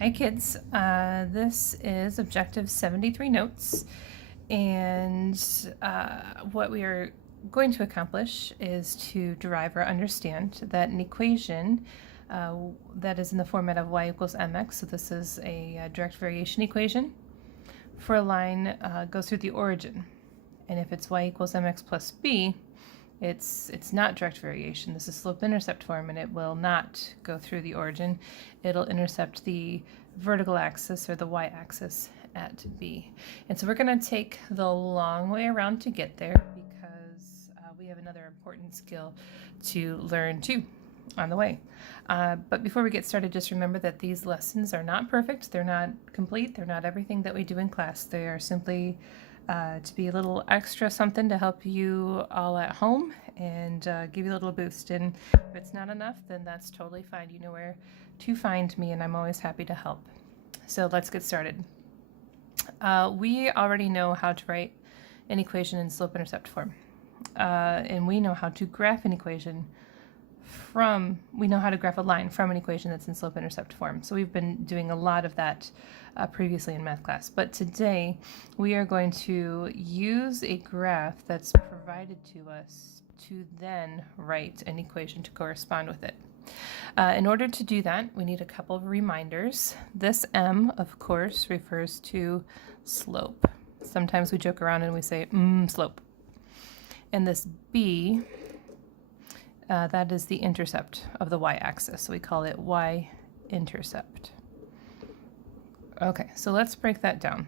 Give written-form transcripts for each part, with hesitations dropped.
Hi kids, this is Objective 73 Notes, and what we are going to accomplish is to derive or understand that an equation that is in the format of y equals mx, so this is a direct variation equation, for a line goes through the origin, and if it's y equals mx plus b, it's not direct variation. This is slope-intercept form, and it will not go through the origin. It'll intercept the vertical axis or the y-axis at B. And so we're going to take the long way around to get there because we have another important skill to learn too on the way. But before we get started, just remember that these lessons are not perfect. They're not complete. They're not everything that we do in class. They are simply to be a little extra something to help you all at home and give you a little boost. And if it's not enough, then that's totally fine. You know where to find me, and I'm always happy to help. So let's get started. We already know how to write an equation in slope-intercept form. And we know how to graph an equation we know how to graph a line from an equation that's in slope-intercept form. So we've been doing a lot of that previously in math class. But today we are going to use a graph that's provided to us to then write an equation to correspond with it. In order to do that, we need a couple of reminders. This M, of course, refers to slope. Sometimes we joke around and we say, slope. And this B, that is the intercept of the y-axis, so we call it y-intercept. Okay, so let's break that down.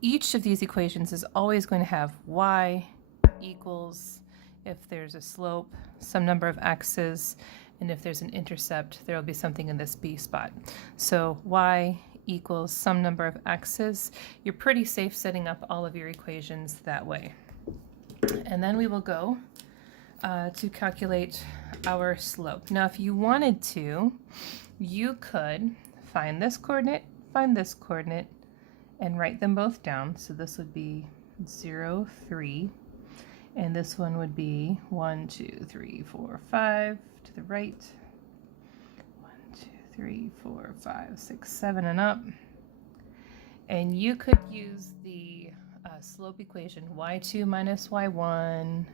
Each of these equations is always going to have y equals, if there's a slope, some number of x's, and if there's an intercept, there will be something in this B spot. So y equals some number of x's. You're pretty safe setting up all of your equations that way. And then we will go to calculate our slope. Now, if you wanted to, you could find this coordinate, and write them both down. So this would be 0, 3, and this one would be 1, 2, 3, 4, 5 to the right. 1, 2, 3, 4, 5, 6, 7, and up. And you could use the slope equation y2 minus y1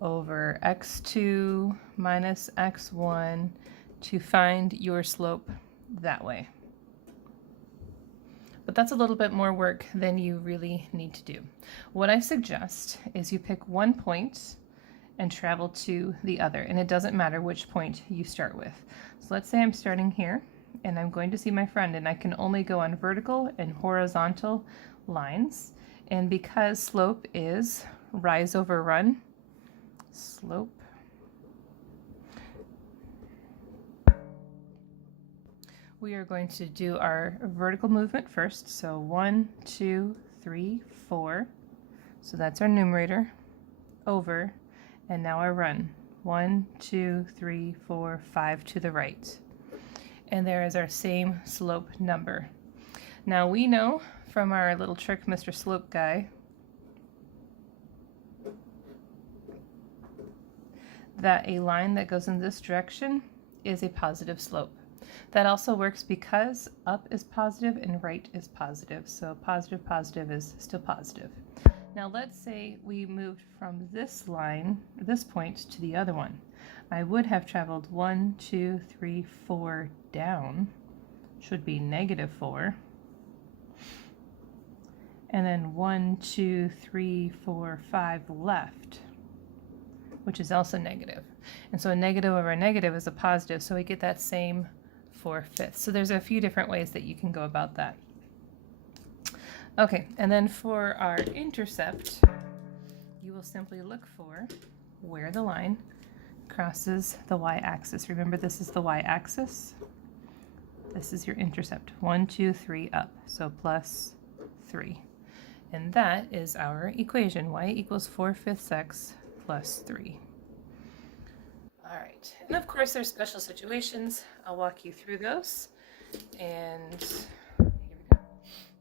over x2 minus x1 to find your slope that way. But that's a little bit more work than you really need to do. What I suggest is you pick one point and travel to the other, and it doesn't matter which point you start with. So let's say I'm starting here, and I'm going to see my friend, and I can only go on vertical and horizontal lines. And because slope is rise over run, slope we are going to do our vertical movement first. So 1, 2, 3, 4. So that's our numerator over, and now our run. 1, 2, 3, 4, 5 to the right. And there is our same slope number. Now we know from our little trick Mr. Slope guy that a line that goes in this direction is a positive slope. That also works because up is positive and right is positive. So positive, positive is still positive. Now let's say we moved from this line, this point, to the other one. I would have traveled 1, 2, 3, 4 down, should be -4. And then 1, 2, 3, 4, 5 left, which is also negative. And so a negative over a negative is a positive, so we get that same 4/5. So there's a few different ways that you can go about that. Okay, and then for our intercept, you will simply look for where the line crosses the y-axis. Remember, this is the y-axis. This is your intercept. 1, 2, 3 up, so plus 3. And that is our equation, y equals 4/5 x plus 3. All right, and of course there's special situations. I'll walk you through those. And here we go.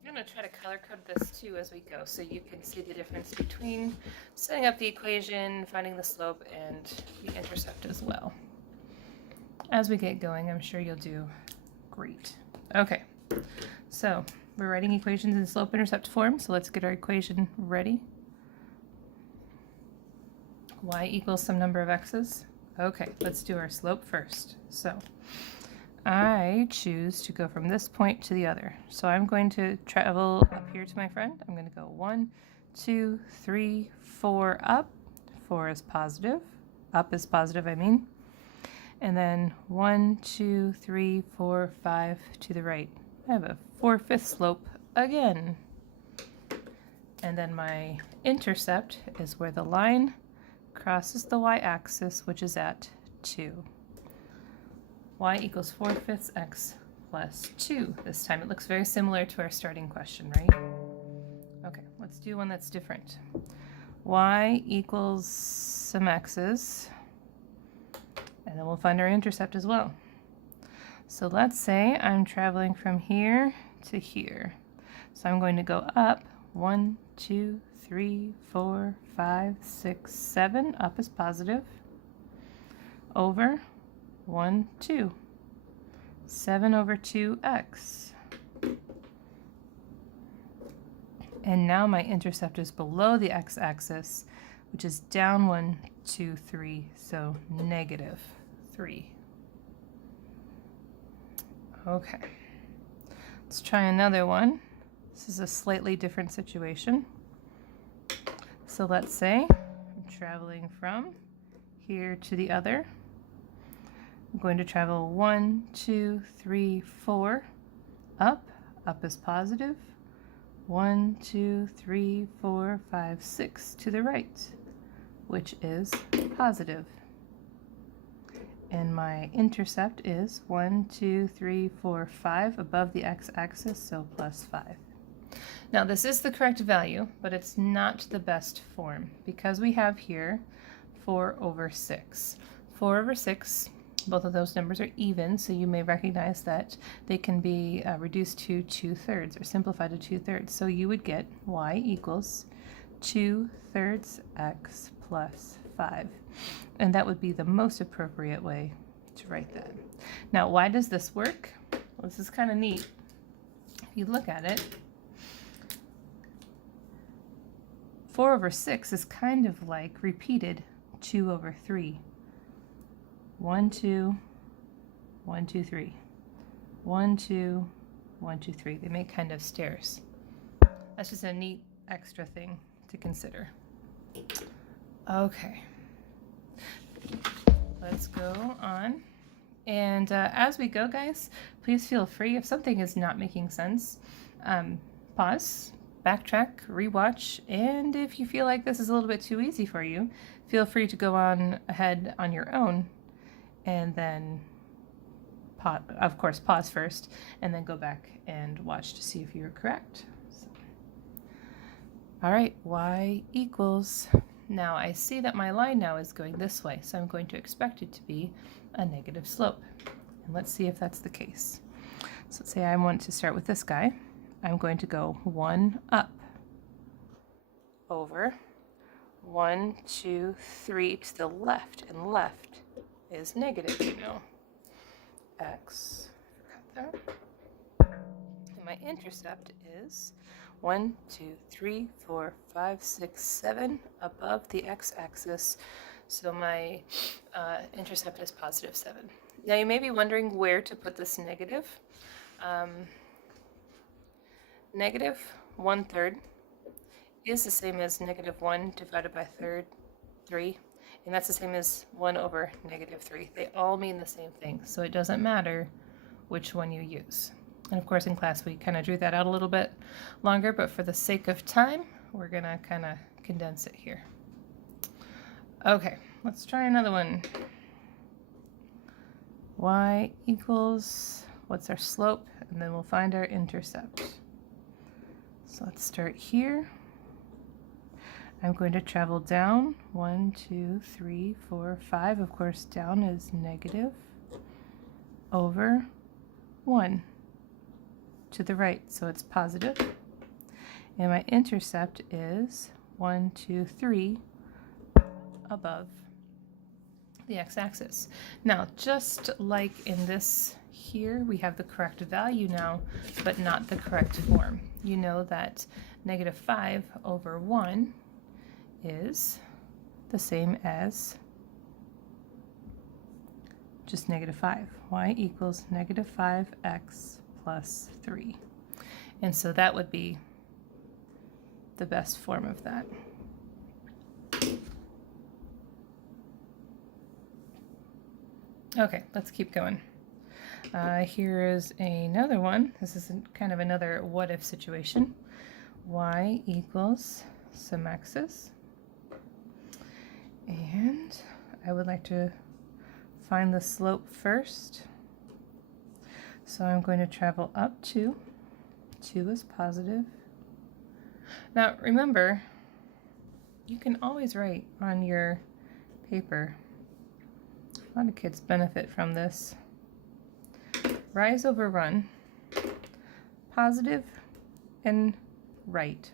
I'm going to try to color code this too as we go so you can see the difference between setting up the equation, finding the slope, and the intercept as well. as we get going, I'm sure you'll do great. Okay, so we're writing equations in slope-intercept form, so let's get our equation ready. Y equals some number of x's. Okay, let's do our slope first. So I choose to go from this point to the other. So I'm going to travel up here to my friend. I'm going to go 1, 2, 3, 4 up. 4 is positive. Up is positive, I mean. And then 1, 2, 3, 4, 5 to the right. I have a 4/5 slope again. And then my intercept is where the line crosses the y-axis, which is at 2. Y equals 4/5 x plus 2. This time it looks very similar to our starting question, right? Okay, let's do one that's different. Y equals some x's, and then we'll find our intercept as well. So let's say I'm traveling from here to here. So I'm going to go up 1, 2, 3, 4, 5, 6, 7. Up is positive. Over 1, 2. 7 over 2x. And now my intercept is below the x-axis, which is down 1, 2, 3, so -3. Okay, let's try another one. This is a slightly different situation. So let's say I'm traveling from here to the other. I'm going to travel 1, 2, 3, 4 up. Up is positive. 1, 2, 3, 4, 5, 6 to the right, which is positive. And my intercept is 1, 2, 3, 4, 5 above the x-axis, so +5. Now this is the correct value, but it's not the best form because we have here 4/6. 4/6, both of those numbers are even, so you may recognize that they can be reduced to 2/3 or simplified to 2/3. So you would get y equals 2/3 x plus 5. And that would be the most appropriate way to write that. Now, why does this work? Well, this is kind of neat. If you look at it, 4/6 is kind of like repeated 2/3. 1, 2, 1, 2, 3. 1, 2, 1, 2, 3. They make kind of stairs. That's just a neat extra thing to consider. Okay. Let's go on. And as we go, guys, please feel free, if something is not making sense, pause, backtrack, rewatch, and if you feel like this is a little bit too easy for you, feel free to go on ahead on your own and then, of course, pause first and then go back and watch to see if you're correct. So. All right, y equals... Now I see that my line now is going this way, so I'm going to expect it to be a negative slope. And let's see if that's the case. So let's say I want to start with this guy. I'm going to go 1 up over 1, 2, 3 to the left, and left is negative, you know. X, forgot that. And my intercept is 1, 2, 3, 4, 5, 6, 7 above the x-axis. So my intercept is +7. Now you may be wondering where to put this negative. Negative 1/3 is the same as -1 divided by 3, and that's the same as 1 over -3. They all mean the same thing, so it doesn't matter which one you use. And of course in class we kind of drew that out a little bit longer, but for the sake of time, we're going to kind of condense it here. Okay, let's try another one. Y equals, what's our slope? And then we'll find our intercept. So let's start here. I'm going to travel down 1, 2, 3, 4, 5. Of course, down is negative over 1 to the right, so it's positive. And my intercept is 1, 2, 3 above the x-axis. Now, just like in this here, we have the correct value now, but not the correct form. You know that negative 5 over 1 is the same as just negative 5. Y equals negative 5x plus 3. And so that would be the best form of that. Okay, let's keep going. Here is another one. This is kind of another what if situation. Y equals some x's. And I would like to find the slope first. So I'm going to travel up 2. 2 is positive. Now remember, you can always write on your paper. A lot of kids benefit from this. Rise over run. Positive and right.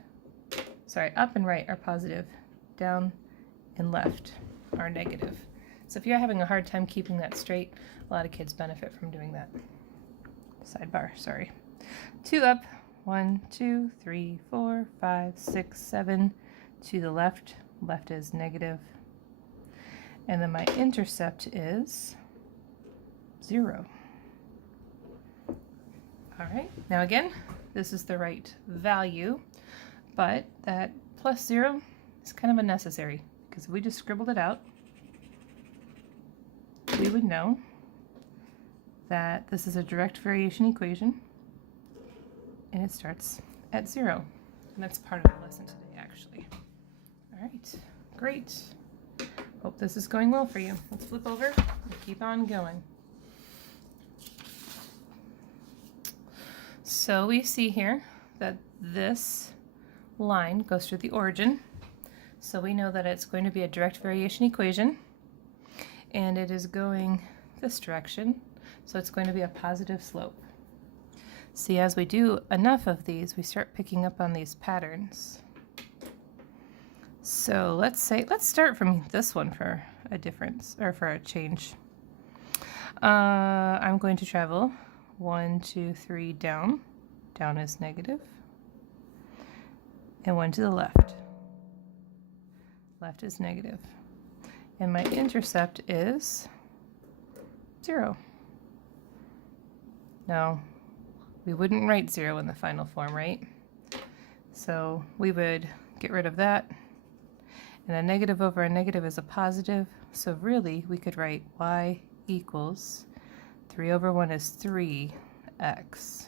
Sorry, up and right are positive. Down and left are negative. So if you're having a hard time keeping that straight, a lot of kids benefit from doing that. Sidebar, sorry. 2 up. 1, 2, 3, 4, 5, 6, 7. To the left. Left is negative. And then my intercept is 0. All right, now again, this is the right value, but that plus 0 is kind of unnecessary because if we just scribbled it out, we would know that this is a direct variation equation and it starts at 0. And that's part of the lesson today, actually. All right, great. Hope this is going well for you. Let's flip over and keep on going. So we see here that this line goes through the origin. So we know that it's going to be a direct variation equation. And it is going this direction. So it's going to be a positive slope. See, as we do enough of these, we start picking up on these patterns. So let's start from this one for a difference, or for a change. I'm going to travel 1, 2, 3 down. Down is negative. And 1 to the left. Left is negative. And my intercept is 0. Now, we wouldn't write 0 in the final form, right? So we would get rid of that. And a negative over a negative is a positive. So really, we could write y equals 3 over 1 is 3x. There's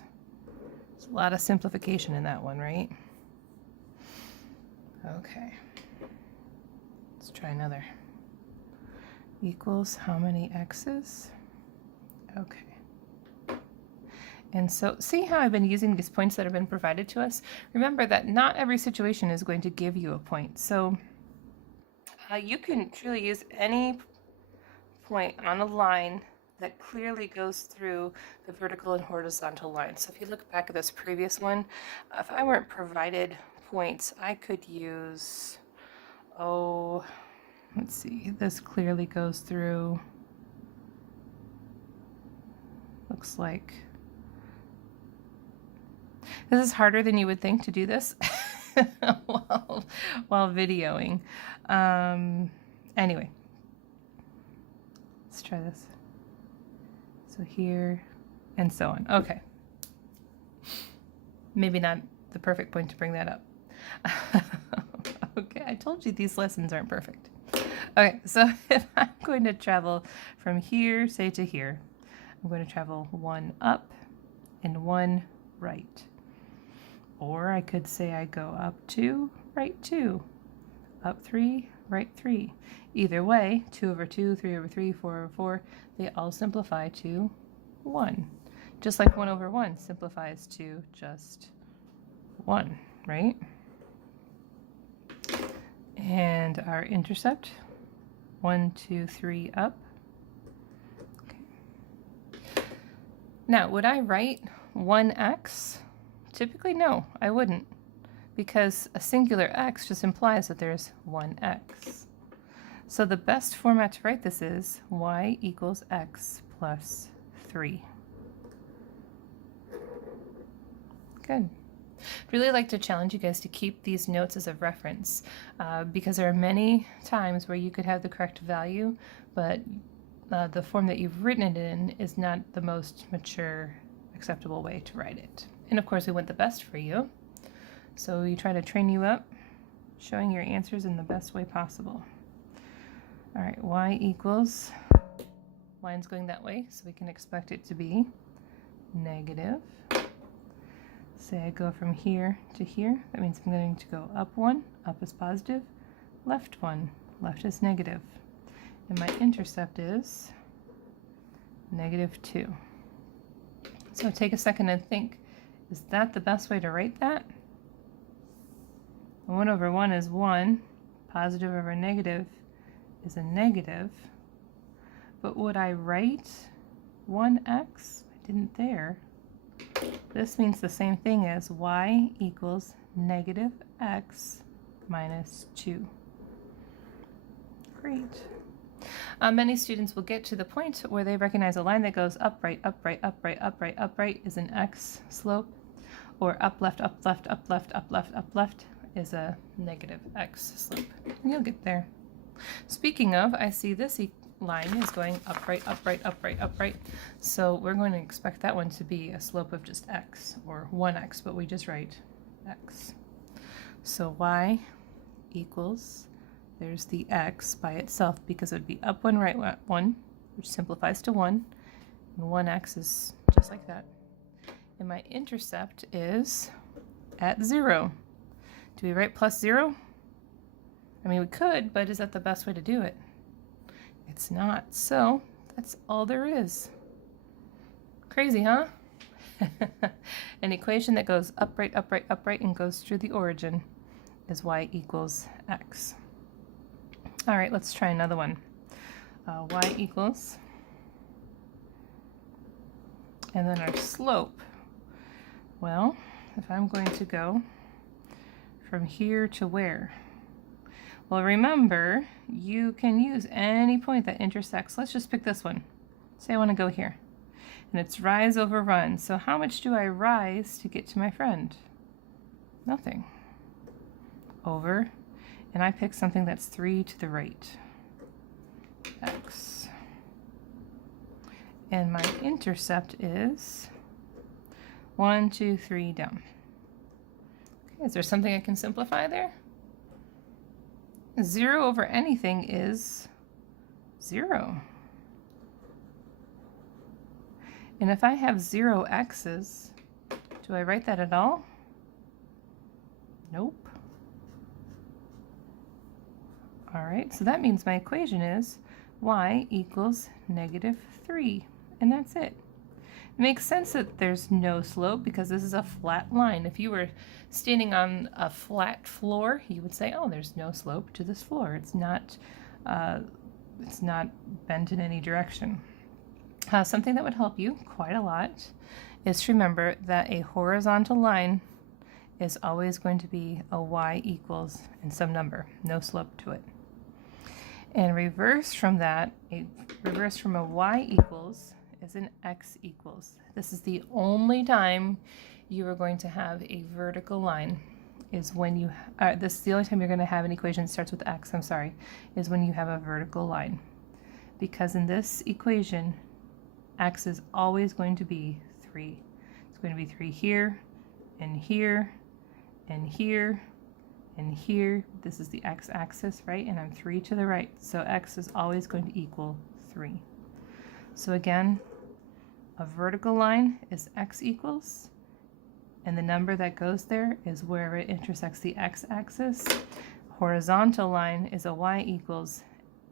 a lot of simplification in that one, right? Okay. Let's try another. Equals how many x's? Okay. And so see how I've been using these points that have been provided to us? Remember that not every situation is going to give you a point. So you can truly use any point on a line that clearly goes through the vertical and horizontal lines. So if you look back at this previous one, if I weren't provided points, I could use, let's see, this clearly goes through, looks like, this is harder than you would think to do this while videoing. Anyway, let's try this. So here and so on. Okay. Maybe not the perfect point to bring that up. Okay, I told you these lessons aren't perfect. Okay, so if I'm going to travel from here, say to here, I'm going to travel 1 up and 1 right. Or I could say I go up 2, right 2, up 3, right 3. Either way, 2 over 2, 3 over 3, 4 over 4, they all simplify to 1. Just like 1 over 1 simplifies to just 1, right? And our intercept, 1, 2, 3 up. Okay. Now, would I write 1x? Typically, no, I wouldn't, because a singular x just implies that there's 1x. So the best format to write this is y equals x plus 3. Good. I'd really like to challenge you guys to keep these notes as a reference because there are many times where you could have the correct value, but the form that you've written it in is not the most mature, acceptable way to write it. And of course, we want the best for you. So we try to train you up, showing your answers in the best way possible. All right, y equals, line's going that way, so we can expect it to be negative. Say I go from here to here, that means I'm going to go up 1, up is positive, left 1, left is negative. And my intercept is -2. So take a second and think, is that the best way to write that? 1 over 1 is 1, positive over negative is a negative, but would I write 1x? I didn't there. This means the same thing as y equals -x minus 2. Great. Many students will get to the point where they recognize a line that goes upright, upright, upright, upright, upright is an x slope, or up, left, up, left, up, left, up, left, up, left is a -x slope. And you'll get there. Speaking of, I see this line is going upright, upright, upright, upright. So we're going to expect that one to be a slope of just x, or 1x, but we just write x. So y equals, there's the x by itself because it would be up 1, right 1, which simplifies to 1, and 1x is just like that. And my intercept is at 0. Do we write plus 0? I mean, we could, but is that the best way to do it? It's not. So that's all there is. Crazy, huh? An equation that goes upright, upright, upright, and goes through the origin is y equals x. All right, let's try another one. Y equals, and then our slope. Well, if I'm going to go from here to where? Well, remember, you can use any point that intersects. Let's just pick this one. Say I want to go here. And it's rise over run. So how much do I rise to get to my friend? Nothing. Over. And I pick something that's 3 to the right. X. And my intercept is 1, 2, 3 down. Okay, is there something I can simplify there? 0 over anything is 0. And if I have 0 x's, do I write that at all? Nope. All right, so that means my equation is y equals -3, and that's it. It makes sense that there's no slope because this is a flat line. If you were standing on a flat floor, you would say, oh, there's no slope to this floor. It's not bent in any direction. Something that would help you quite a lot is to remember that a horizontal line is always going to be a y equals and some number, no slope to it. And reverse from that, reverse from a y equals is an x equals. This is the only time you are going to have a vertical line, is when you, this is the only time you're going to have an equation that starts with x, I'm sorry, is when you have a vertical line. Because in this equation, x is always going to be 3. It's going to be 3 here, and here, and here, and here. This is the x-axis, right? And I'm 3 to the right. So x is always going to equal 3. So again, a vertical line is x equals, and the number that goes there is wherever it intersects the x-axis. Horizontal line is a y equals,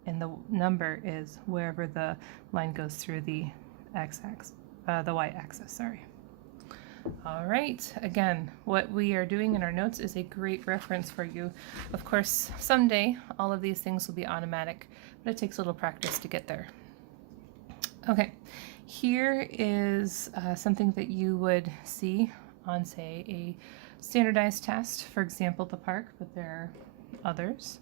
and the number is wherever the line goes through the x-axis, the y-axis, sorry. All right, again, what we are doing in our notes is a great reference for you. Of course, someday all of these things will be automatic, but it takes a little practice to get there. Okay, here is something that you would see on, say, a standardized test, for example, the park, but there are others.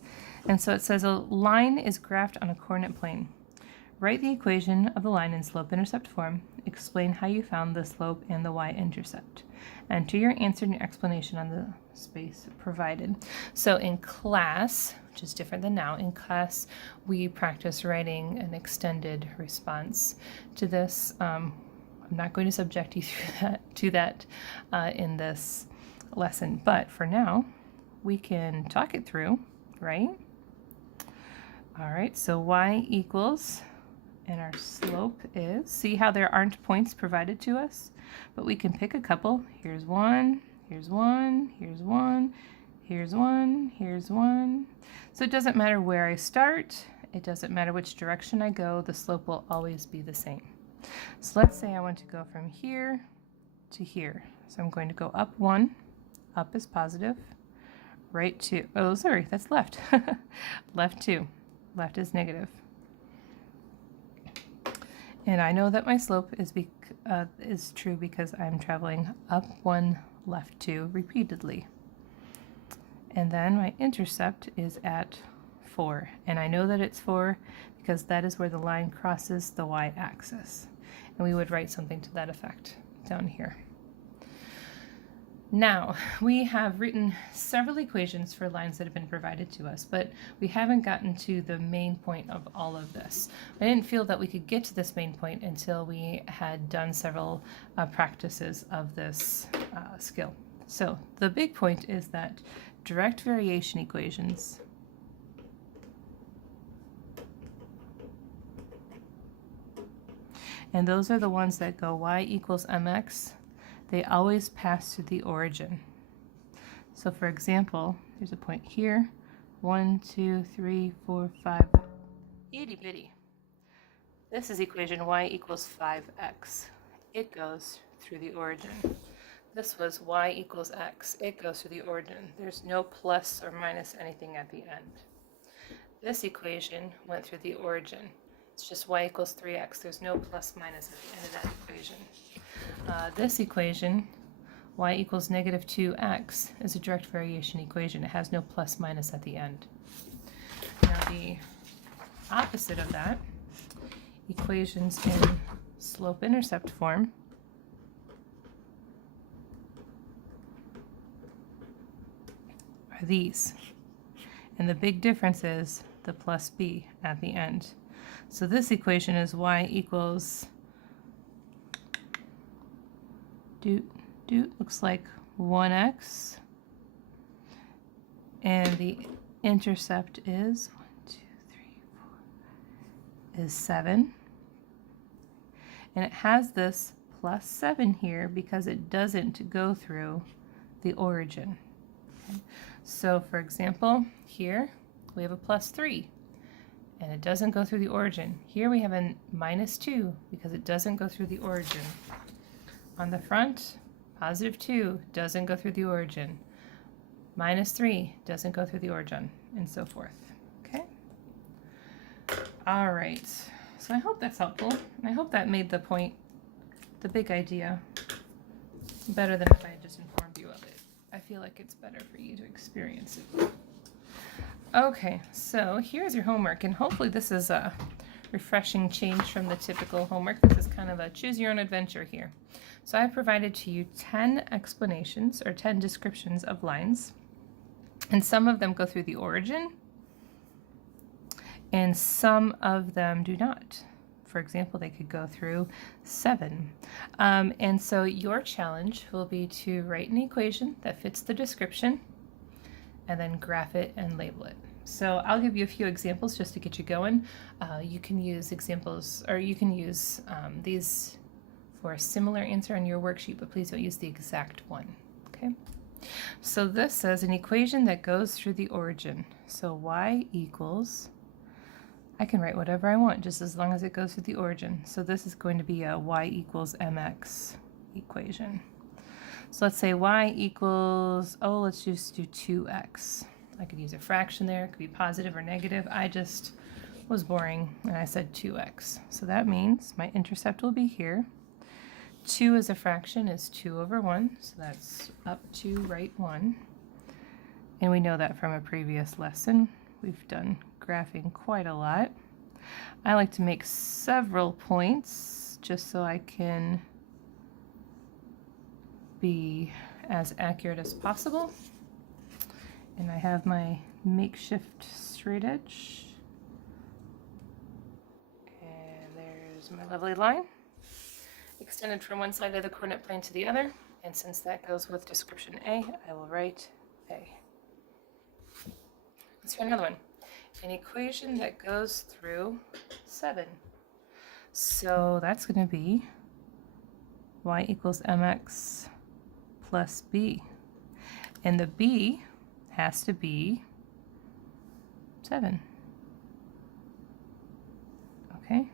And so it says a line is graphed on a coordinate plane. Write the equation of the line in slope-intercept form. Explain how you found the slope and the y-intercept. Enter your answer and your explanation on the space provided. So in class, which is different than now, in class we practice writing an extended response to this. I'm not going to subject you to that in this lesson, but for now we can talk it through, right? All right, so y equals, and our slope is, see how there aren't points provided to us, but we can pick a couple. Here's one, here's one, here's one, here's one, here's one. So it doesn't matter where I start, it doesn't matter which direction I go, the slope will always be the same. So let's say I want to go from here to here. So I'm going to go up 1, up is positive, right 2, oh sorry, that's left, left 2, left is negative. And I know that my slope is true because I'm traveling up 1, left 2 repeatedly. And then my intercept is at 4. And I know that it's 4 because that is where the line crosses the y-axis. And we would write something to that effect down here. Now, we have written several equations for lines that have been provided to us, but we haven't gotten to the main point of all of this. I didn't feel that we could get to this main point until we had done several practices of this skill. So the big point is that direct variation equations and those are the ones that go y equals mx. They always pass through the origin. So for example, there's a point here, 1, 2, 3, 4, 5, itty bitty. This is equation y equals 5x. It goes through the origin. This was y equals x. It goes through the origin. There's no plus or minus anything at the end. This equation went through the origin. It's just y equals 3x. There's no plus minus at the end of that equation. This equation, y equals negative 2x, is a direct variation equation. It has no plus minus at the end. Now the opposite of that, equations in slope-intercept form, are these. And the big difference is the plus b at the end. So this equation is y equals looks like 1x, and the intercept is 1, 2, 3, 4 is 7, and it has this plus 7 here because it doesn't go through the origin. Okay. So for example, here we have a plus 3 and it doesn't go through the origin. Here we have a minus 2 because it doesn't go through the origin. On the front, positive 2 doesn't go through the origin. Minus 3 doesn't go through the origin, and so forth. Okay? All right. So I hope that's helpful. I hope that made the point, the big idea, better than if I had just informed you of it. I feel like it's better for you to experience it. Okay, so here's your homework, and hopefully this is a refreshing change from the typical homework. This is kind of a choose your own adventure here. So I provided to you 10 explanations or 10 descriptions of lines, and some of them go through the origin and some of them do not. For example, they could go through 7. And so your challenge will be to write an equation that fits the description and then graph it and label it. So I'll give you a few examples just to get you going. You can use examples, or you can use these for a similar answer on your worksheet, but please don't use the exact one, okay? So this says an equation that goes through the origin. So y equals, I can write whatever I want just as long as it goes through the origin. So this is going to be a y equals mx equation. So let's say y equals, let's just do 2x. I could use a fraction there. It could be positive or negative. I just was boring and I said 2x. So that means my intercept will be here. 2 as a fraction is 2 over 1. So that's up to right 1. And we know that from a previous lesson. we've done graphing quite a lot. I like to make several points just so I can be as accurate as possible. And I have my makeshift straight edge. And there's my lovely line, extended from one side of the coordinate plane to the other. And since that goes with description A, I will write A. Let's try another one. An equation that goes through 7. So that's going to be y equals mx plus b. And the b has to be 7. Okay.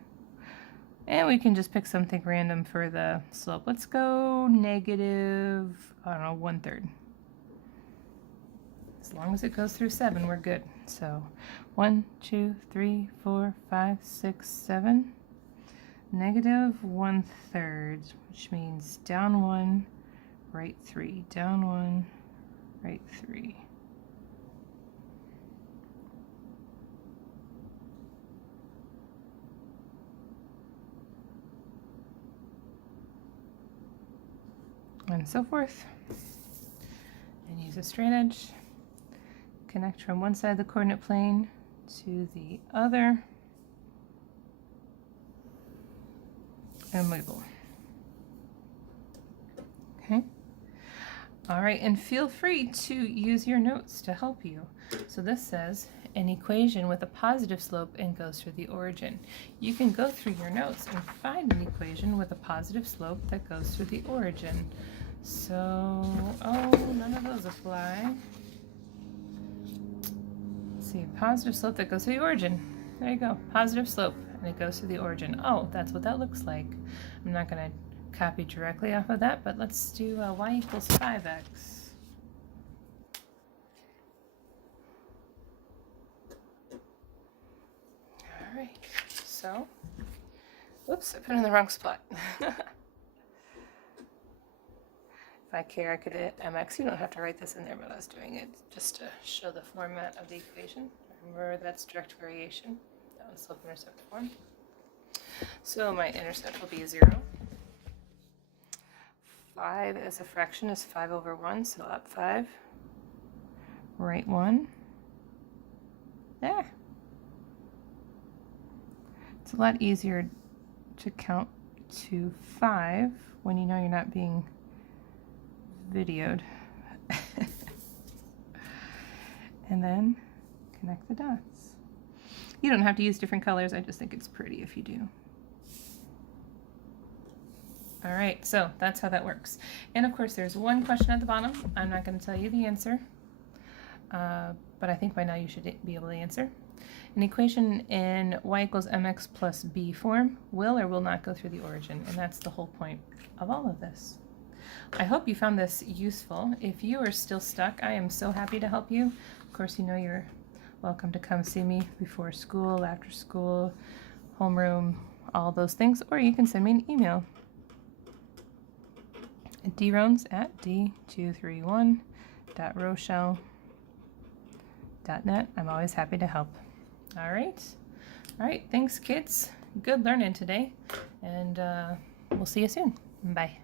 And we can just pick something random for the slope. Let's go negative, I don't know, 1/3. As long as it goes through 7, we're good. So 1, 2, 3, 4, 5, 6, 7. Negative 1/3, which means down 1, right 3. Down 1, right 3. And so forth. And use a straight edge. Connect from one side of the coordinate plane to the other. And label. Okay. All right, and feel free to use your notes to help you. So this says an equation with a positive slope and goes through the origin. You can go through your notes and find an equation with a positive slope that goes through the origin. So, oh, none of those apply. Let's see, positive slope that goes through the origin. There you go, positive slope, and it goes through the origin. Oh, that's what that looks like. I'm not going to copy directly off of that, but let's do y equals 5x. All right, so, whoops, I put it in the wrong spot. If I care, I could hit mx. You don't have to write this in there, but I was doing it just to show the format of the equation. Remember, that's direct variation. That was slope-intercept form. So my intercept will be 0. 5 as a fraction is 5/1, so up 5. Right 1. There. It's a lot easier to count to 5 when you know you're not being videoed. And then connect the dots. You don't have to use different colors, I just think it's pretty if you do. All right, so that's how that works. And of course there's one question at the bottom. I'm not going to tell you the answer, but I think by now you should be able to answer. An equation in y equals mx plus b form will or will not go through the origin, and that's the whole point of all of this. I hope you found this useful. If you are still stuck, I am so happy to help you. Of course, you know you're welcome to come see me before school, after school, homeroom, all those things, or you can send me an email at drones@d231.rochelle.net. I'm always happy to help. All right, thanks kids. Good learning today, and we'll see you soon. Bye.